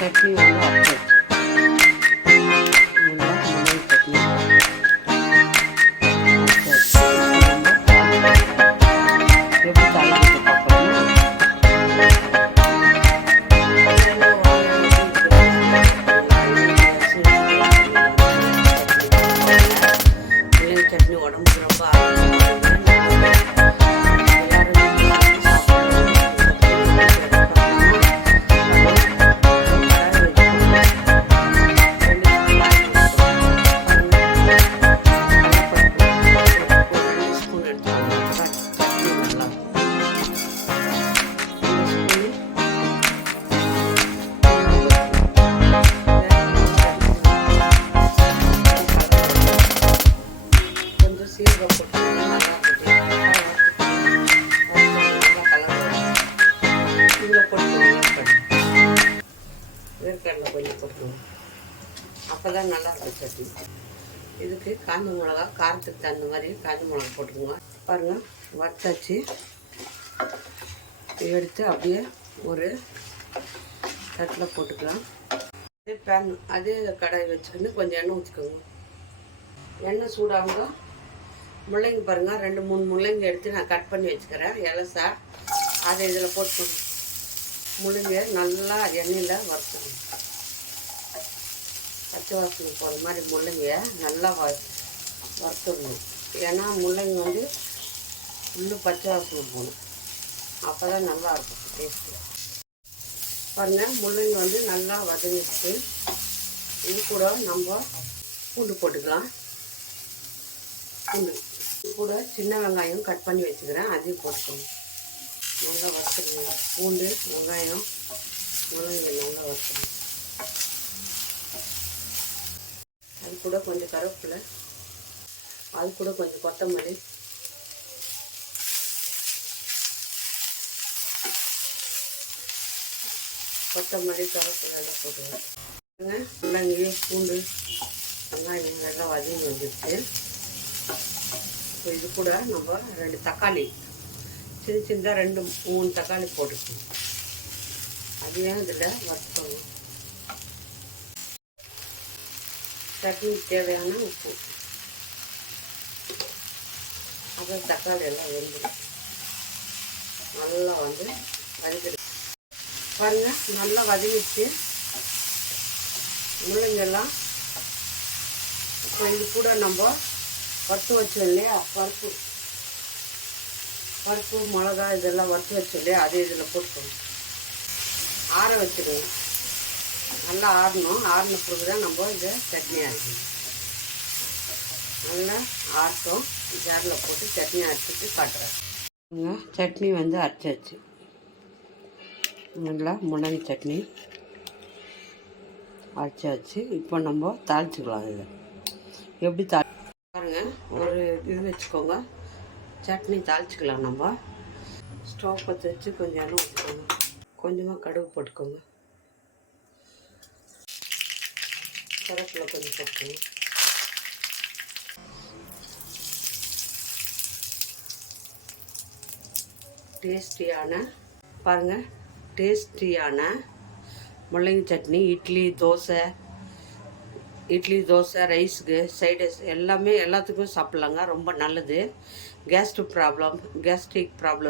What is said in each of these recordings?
சட்னி வந்து அரைச்சாச்சு. மிளகாய் சட்னி அரைச்சாச்சு. எப்படி தாளிக்கிறது பார்க்கணும்னா சட்னி உடம்புக்கு ரொம்ப சீரகம் போட்டு நல்லா இதில் போட்டு வேர்க்கடலை கொஞ்சம் போட்டுருவோம். அப்போ தான் நல்லா இருக்கும் சட்னி. இதுக்கு காஞ்ச மிளகா காரத்துக்கு தகுந்த மாதிரி காஞ்ச மிளகா போட்டுருங்க. பாருங்கள் வத்தாச்சு. எடுத்து அப்படியே ஒரு தட்டில் போட்டுக்கலாம். அதே கடாய் வச்சுக்கின்னு கொஞ்சம் எண்ணெய் ஊற்றிக்கோங்க. எண்ணெய் சூடாகுங்க. முள்ளங்கி பாருங்கள், 2-3 முள்ளங்கி எடுத்து நான் கட் பண்ணி வச்சுக்கிறேன் எலசா. அதை இதில் போட்டு முள்ளங்கியை நல்லா எண்ணெயில் வறுத்துக்கணும். பச்சை வாசனை போகிற மாதிரி முள்ளங்கியை நல்லா வறுத்துடணும். ஏன்னா முள்ளங்கி வந்து இன்னும் பச்சை வாசனை போகணும். அப்போ தான் நல்லாயிருக்கும் டேஸ்ட்டு. பாருங்கள் முள்ளங்கி வந்து நல்லா வதங்கிட்டு இது கூட நம்ம பூண்டு போட்டுக்கலாம். பூண்டு கூட சின்ன வெங்காயம் கட் பண்ணி வச்சுக்கிறேன், அதையும் போட்டுக்கோங்க. நல்லா வறுத்துக்கணும். பூண்டு வெங்காயம் முள்ளங்கி நல்லா வறுத்துக்கணும். அது கூட கொஞ்சம் கருவேப்பிலை, அது கூட கொஞ்சம் கொத்தமல்லி, கருவேப்பிலை எல்லாம் போட்டுக்கோங்க. முள்ளங்கி பூண்டு வெங்காயம் நல்லா வதங்கி வந்துடுச்சு. இப்போ இது கூட நம்ம 2 தக்காளி சின்னதாக 2-3 தக்காளி போட்டுக்கணும். அதையும் இதில் வறுத்துக்கணும். சட்னிக்கு தேவையான உப்பு, அப்புறம் தக்காளி எல்லாம் வெந்துடும். நல்லா வந்து வதக்கிடு. பாருங்கள் நல்லா வதங்கிச்சு முள்ளங்கெல்லாம். இப்போ இது கூட நம்ம வறுத்து வச்சோம் இல்லையா, பருப்பு மிளகா இதெல்லாம் வறுத்து வச்சோம் இல்லையா, அது இதில் போட்டுக்கணும். ஆற வச்சுடுங்க. நல்லா ஆறணும். ஆறின பிறகு தான் நம்ம இதை சட்னி அரைக்கணும். நல்லா ஆட்டும். ஜாரில் போட்டு சட்னி அரைச்சிட்டு காட்டுறேன். சட்னி வந்து அரைச்சாச்சு. நல்லா முள்ளங்கி சட்னி அரைச்சாச்சு. இப்போ நம்ம தாளிச்சுக்கலாம். இதை எப்படி பாருங்கள், ஒரு இது வச்சுக்கோங்க. சட்னி தாளிச்சிக்கலாம். நம்ம ஸ்டவ் பற்ற வச்சு கொஞ்சம் எண்ணெய் ஊற்றிக்கோங்க. கொஞ்சமாக கடுகு போட்டுக்கோங்க. கருவேப்பிலை கொஞ்சம் போட்டுக்கோங்க. டேஸ்டியான பாருங்கள், டேஸ்டியான முள்ளங்கி சட்னி இட்லி தோசை ரைஸுக்கு சைடிஷ் எல்லாத்துக்கும் சாப்பிட்லாங்க. ரொம்ப நல்லது. கேஸ்ட்ரிக் ப்ராப்ளம்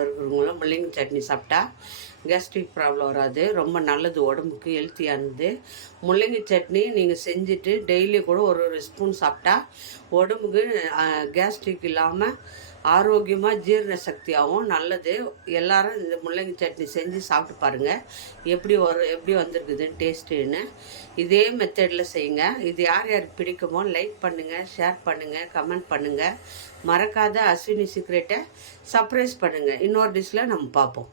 இருக்கிறவங்களும் முள்ளங்கி சட்னி சாப்பிட்டா கேஸ்ட்ரிக் ப்ராப்ளம் வராது. ரொம்ப நல்லது, உடம்புக்கு ஹெல்த்தியானது. முள்ளங்கி சட்னி நீங்கள் செஞ்சுட்டு டெய்லி கூட ஒரு ஸ்பூன் சாப்பிட்டா உடம்புக்கு கேஸ்ட்ரிக் இல்லாமல் ஆரோக்கியமாக ஜீரண சக்தியாகவும் நல்லது. எல்லாரும் இந்த முள்ளங்கி சட்னி செஞ்சு சாப்பிட்டு பாருங்கள் எப்படி வந்திருக்குதுன்னு டேஸ்ட்டுன்னு. இதே மெத்தடில் செய்யுங்க. இது யார் யாருக்கு பிடிக்குமோ லைக் பண்ணுங்கள், ஷேர் பண்ணுங்கள், கமெண்ட் பண்ணுங்கள். மறக்காத அஸ்வினி சீக்ரெட்டை சர்ப்ரைஸ் பண்ணுங்கள். இன்னொரு டிஷ்ஷில் நம்ம பார்ப்போம்.